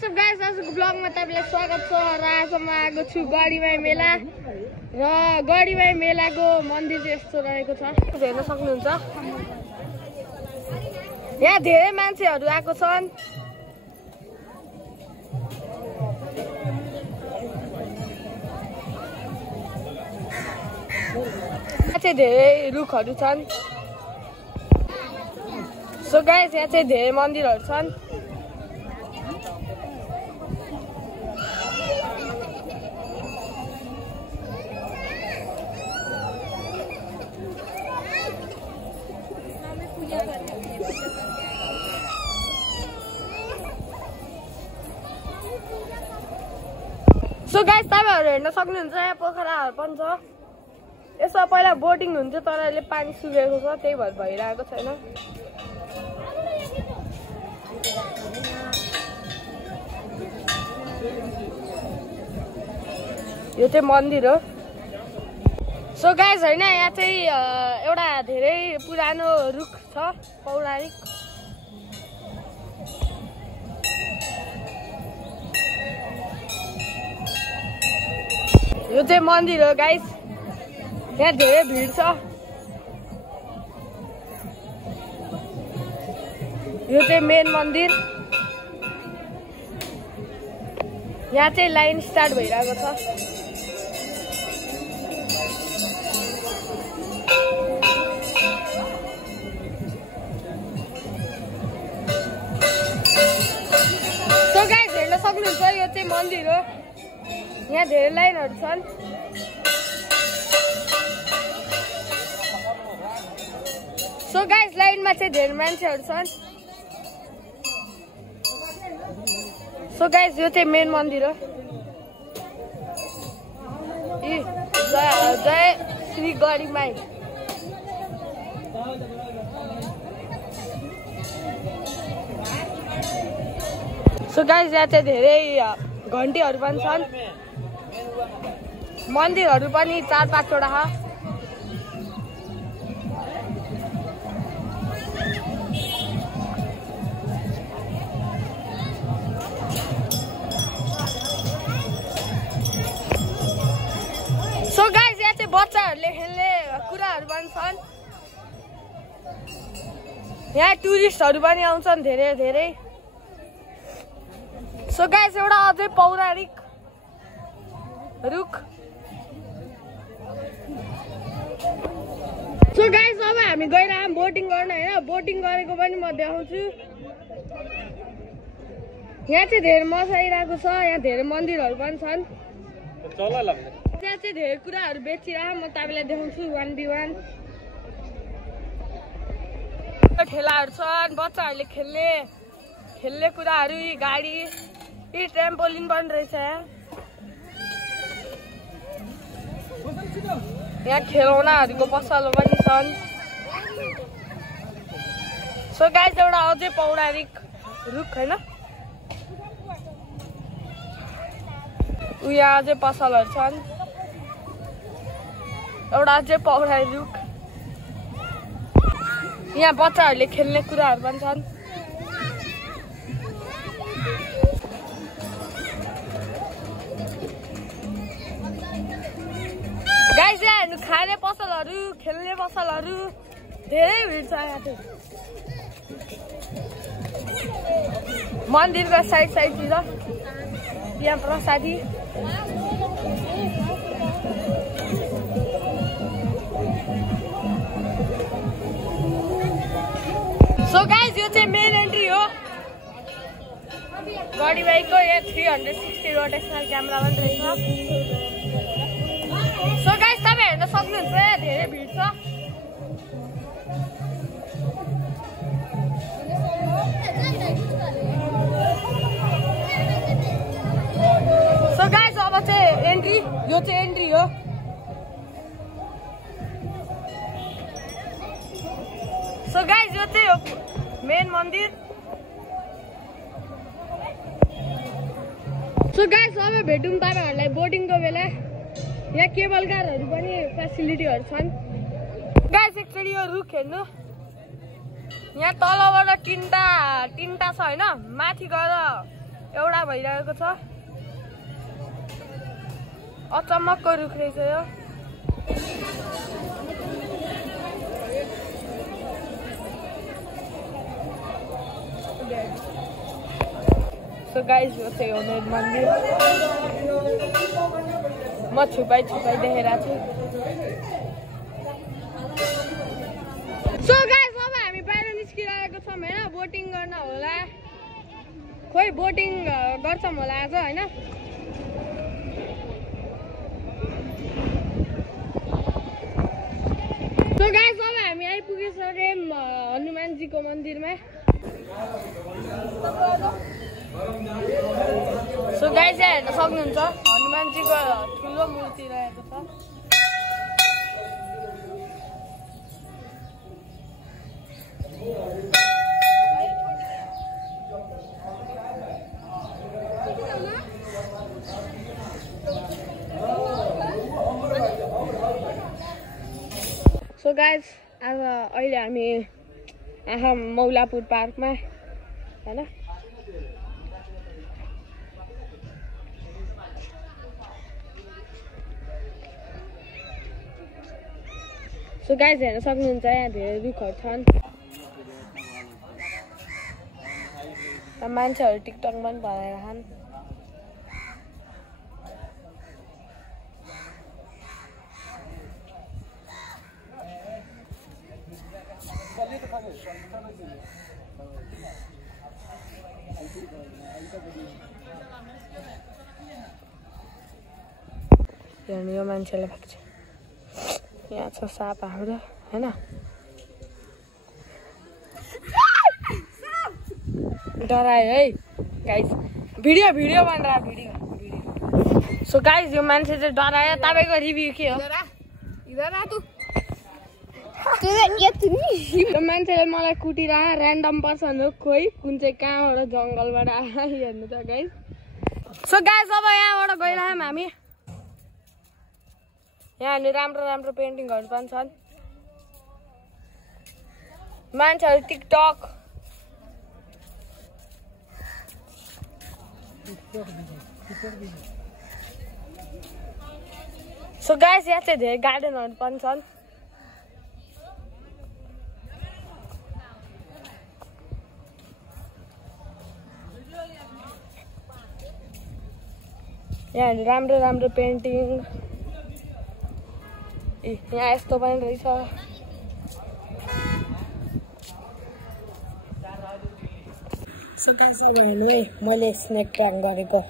What's up guys, आजको ब्लगमा तपाईलाई स्वागत छ र आज म आएको छु गढीमाई मेला र गढीमाई मेलाको मन्दिर चाहिँ यस्तो रहेको छ हेर्न सक्नुहुन्छ। यहाँ धेरै मान्छेहरु आएको छन्। यहाँ चाहिँ धेरै रुखहरु छन्। सो गाइस यहाँ चाहिँ धेरै मन्दिरहरु छन्। सो गाइस तपाईहरु हेर्न सक्नुहुन्छ यहाँ पोखराहरु पनि छ। यसमा पहिला बोटिङ हुन्थ्यो तर अहिले पानी सुकेको छ त्यही भएर भइरहेको छैन। यो चाहिँ मन्दिर हो। सो गाइस हैन यहाँ चाहिँ एउटा धेरै पुरानो रुख छ पौराणिक। यो चाहिँ मन्दिर हो गाइस। यहाँ धेरै भिड छ। यो चाहिँ मेन मन्दिर। यहाँ चाहिँ लाइन स्टार्ट भइरहेको छ। सो गाइस हेर्न सक्नुहुन्छ यो चाहिँ मन्दिर हो। यहाँ धेरै लाइनहरु छन्। सो गाइस लाइनमा चाहिँ धेरै मान्छेहरु छन्। सो गाइस यो चाहिँ मेन मन्दिर हो। जय श्री गढीमाई। सो गाइस यहाँ चाहिँ धेरै घन्टीहरु पनि छन्। मन्दिरहरु पनि 4-5 वटा छ। सो गाइस यहाँ चाहिँ बच्चाहरुले खेल्ने कुराहरु पनि छन्। यहाँ टुरिस्टहरु पनि आउँछन् धेरै धेरै। सो गाइस एउटा अझै पौराणिक रुख। सो गाइस अब हामी गइरहेछौँ बोटिङ गर्न हैन। बोटिङ गरेको पनि म देखाउँछु। यहाँ चाहिँ धेरै मजा आइरहेको छ। यहाँ धेरै मन्दिरहरु पनि छन्। यहाँ चाहिँ धेरै कुराहरु बेचिरहेको म तपाईलाई देखाउँछु 1v1। ठेलाहरु छन् बच्चाहरुले खेल्ने कुराहरु। यी गाडी यी ट्राम्पोलिन पनि रहेछ। यहाँ खेलौनाहरुको पसलहरु पनि छन्। सो गाइस एउटा अझै पौराणिक रुख हैन। यहाँ अझै पसलहरु छन्। एउटा अझै पौराणिक रुख। यहाँ बच्चाहरुले खेल्ने कुराहरु पनि छन्। गाइस यहाँ हेर्नु खाने पसलहरु खेल्ने पसलहरु धेरै भिड छ। यहाँ चाहिँ मन्दिरको साइडतिर यहाँ प्रसादी। सो गाइस यो चाहिँ मेन एन्ट्री हो गढीमाईको। यहाँ 360 रोटेसनल क्यामेरा पनि रहेछ। सो गाइस तपाईं हेर्न सक्नुहुन्छ यहाँ धेरै भिड छ। सो गाइस अब चाहिँ एन्ट्री। यो चाहिँ एन्ट्री हो। सो गाइस यो चाहिँ हो मेन मन्दिर। सो गाइस अब भेटौँ तपाईहरुलाई बोटिङको बेला। यहाँ केबल कारहरु पनि फेसिलिटीहरु छन्। गाइस एकचोटी यो रुख हेर्नु। यहाँ तलबाट तीनटा छ हैन। माथि गएर एउटा भइरहेको छ अचम्मको रुख रहेछ यो सो गाइस यो चाहिँ हो मेरो मन्दिर म छुपाई देखेर छु सो गाइस अब हामी बाहिर निस्किरहेको छौँ हैन बोटिङ गर्न होला खोइ बोटिङ गर्छौँ होला आज हैन सो गाइस अब हामी आइपुगिसक्यौँ हनुमानजीको मन्दिरमा सो गाइस यहाँ हेर्न सक्नुहुन्छ हनुमानजीको ठुलो मूर्ति रहेको छ सो गाइस आज अहिले हामी यहाँ मौलापुर पार्कमा हैन सो गाइस हेर्न सक्नुहुन्छ यहाँ धेरै रुखहरू छन् मान्छेहरू टिकटक पनि बनाइरहन् यो मान्छेले भाग्छ यहाँ छ साप हाम्रो हैन डरायो है गाइस भिडियो बनेर भिडियो सो गाइस यो मान्छे चाहिँ डरायो तपाईको रिभ्यू के हो इधर आ तू यो मान्छेले मलाई कुटिरहा र्यान्डम पर्सन हो खोइ कुन चाहिँ कहाँबाट जङ्गलबाट हेर्नु त गाइस सो गाइस अब यहाँबाट गइरहेछौँ हामी यहाँ राम्रो पेन्टिङहरू पनि छन् मान्छेहरू टिकटक सो गाइस यहाँ चाहिँ धेरै गार्डनहरू पनि छन् यहाँ राम्रो पेन्टिङ यहाँ यस्तो पनि रहेछ सो गाइस अब हेर्नु है मैले स्नेक ट्र्याक गरेको